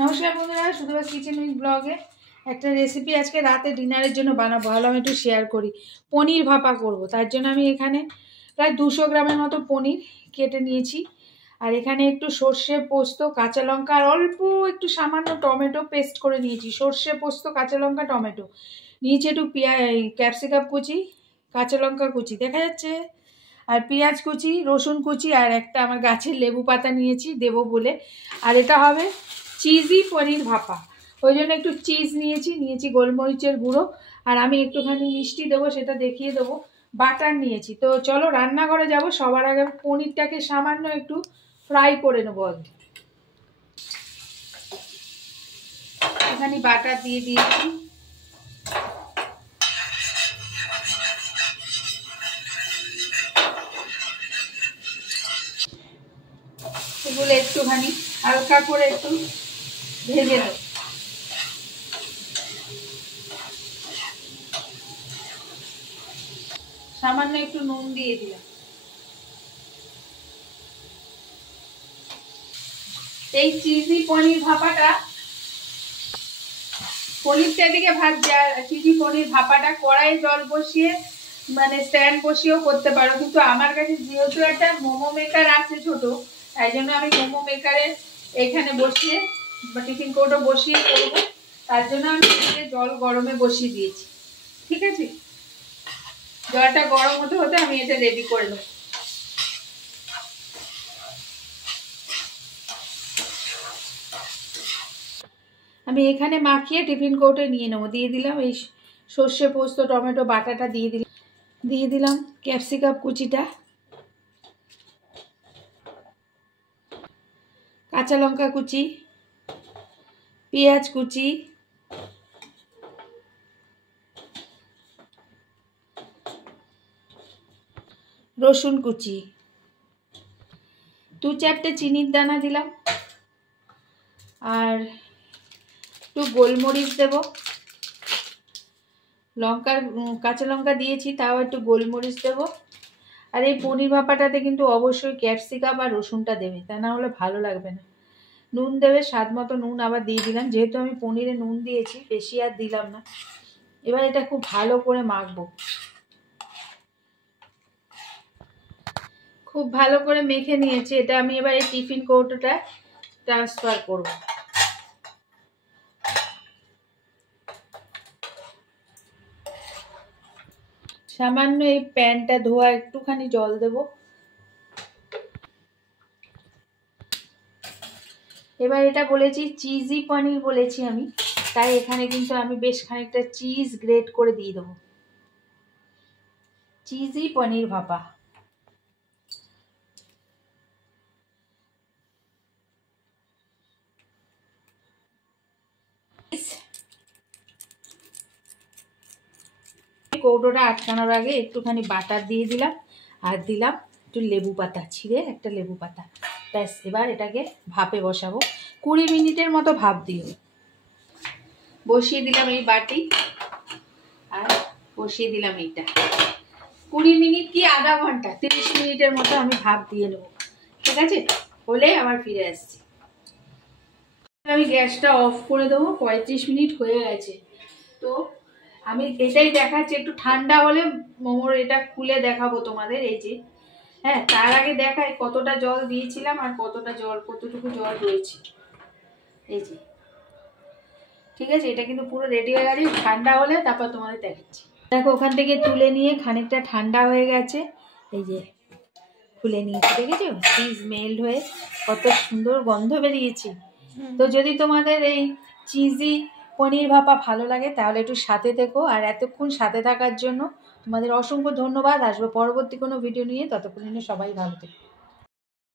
নমস্কার বন্ধুরা, শুধুবার kitchen with ব্লগে একটা রেসিপি আজকে রাতে ডিনারের জন্য বানাবো। ভাবলাম একটু শেয়ার করি। পনির ভাপা করব, তার জন্য আমি এখানে প্রায় 200 গ্রামের মতো পনির কেটে নিয়েছি। আর এখানে একটু সর্ষে পোস্ত, কাঁচা লঙ্কা আর অল্প একটু সামান্য টমেটো পেস্ট করে নিয়েছি। সর্ষে পোস্ত, কাঁচা লঙ্কা, টমেটো নিয়েছি, একটু ক্যাপসিকাম কুচি, কাঁচা লঙ্কা কুচি দেখা যাচ্ছে, আর পেঁয়াজ কুচি, রসুন কুচি, আর একটা আমার গাছের লেবু পাতা নিয়েছি দেবো বলে। আর এটা হবে চিজি পনির ভাপা, ওই জন্য একটু চিজ নিয়েছি গোলমরিচের গুঁড়ো, আর আমি একটুখানি মিষ্টি দেবো, সেটা দেখিয়ে দেবো। বাটার নিয়েছি। তো চলো রান্নাঘরে যাব। সবার আগে পনিরটাকে সামান্য একটু ফ্রাই করে নেবো। এখানে বাটার দিয়ে দিয়েছি। এগুলো একটুখানি হালকা করে একটু ভেজে নেব। সামান্য একটু নুন দিয়ে দিলাম। এই চিজি পনির ভাপাটা, পনিরটা দিকে ভাজছে, আর চিজি পনির ভাপাটা কড়াই জল বসিয়ে মানে স্ট্যান্ড বসিয়েও করতে পারো, কিন্তু আমার কাছে যেহেতু একটা মোমো মেকার আছে ছোট, তাই জন্য আমি মোমো মেকারে এখানে বসিয়ে বা টিফিন কৌটো বসিয়ে করবো। তার জন্য আমি জল গরমে বসিয়ে দিয়েছি। ঠিক আছে, জলটা গরম হতে হতে আমি এটা রেডি করে নেব। আমি এখানে মাখিয়ে টিফিন কৌটোয় নিয়ে নেবো। দিয়ে দিলাম এই সর্ষে পোস্ত টমেটো বাটাটা, দিয়ে দিলাম ক্যাপসিকাম কুচিটা, কাঁচা লঙ্কা কুচি, পেঁয়াজ কুচি, রসুন কুচি, 2-4টে চিনির দানা দিলাম, আর একটু গোলমরিচ দেব। কাঁচা লঙ্কা দিয়েছি, তাও একটু গোলমরিচ দেব। আর এই পনির ভাপাটাতে কিন্তু অবশ্যই ক্যাপসিকাম আর রসুনটা দেবে, তা না হলে ভালো লাগবে না। নুন দেবে স্বাদ মতো, নুন আবার দিয়ে দিলাম, যেহেতু আমি পনিরে নুন দিয়েছি বেশি আর দিলাম না। এবার এটা খুব ভালো করে মাখবো। খুব ভালো করে মেখে নিয়েছি। এটা আমি এবার এই টিফিন কৌটোটা ট্রান্সফার করব। সামান্য এই প্যানটা ধোয়া একটুখানি জল দেব। এবার এটা বলেছি চিজি পনির বলেছি আমি, তাই এখানে কিন্তু আমি বেশ খানিকটা চিজ গ্রেট করে দিয়ে দেবো। চিজি পনির ভাপা। কৌটোটা আটকানোর আগে একটুখানি বাটার দিয়ে দিলাম, আর দিলাম একটু লেবু পাতা, ছিঁড়ে একটা লেবু পাতা। ব্যাস, এবার এটাকে ভাপে বসাবো। 20 মিনিটের মতো ভাপ দিও। বসিয়ে দিলাম এই বাটি, আর বসিয়ে দিলাম এইটা। 20 মিনিট কি আধা ঘন্টা, 30 মিনিটের মতো আমি ভাপ দিয়ে নেবো। ঠিক আছে, হলে আবার ফিরে আসছি। আমি গ্যাসটা অফ করে দেবো। 35 মিনিট হয়ে গেছে। তো আমি এটাই দেখাচ্ছি, একটু ঠান্ডা হলে মোমোর এটা খুলে দেখাবো তোমাদের। এই যে, হ্যাঁ, তার আগে দেখাই কতটা জল দিয়েছিলাম আর কতটুকু জল রয়েছে। এই যে, ঠিক আছে, এটা কিন্তু পুরো রেডি হয়ে গেছে। ঠান্ডা হলে তারপর তোমাদের দেখাচ্ছি। দেখো, ওখান থেকে তুলে নিয়ে খানিকটা ঠান্ডা হয়ে গেছে। এই যে খুলে নিয়েছি, দেখেছো চিজ মেল্ট হয়ে কত সুন্দর গন্ধ বেরিয়েছে। তো যদি তোমাদের এই চিজি পনির ভাপা ভালো লাগে তাহলে একটু সাথে থেকো। আর এতক্ষণ সাথে থাকার জন্য তোমাদের অসংখ্য ধন্যবাদ। আসবো পরবর্তী কোনো ভিডিও নিয়ে, ততক্ষণ সবাই ভালো থেকো।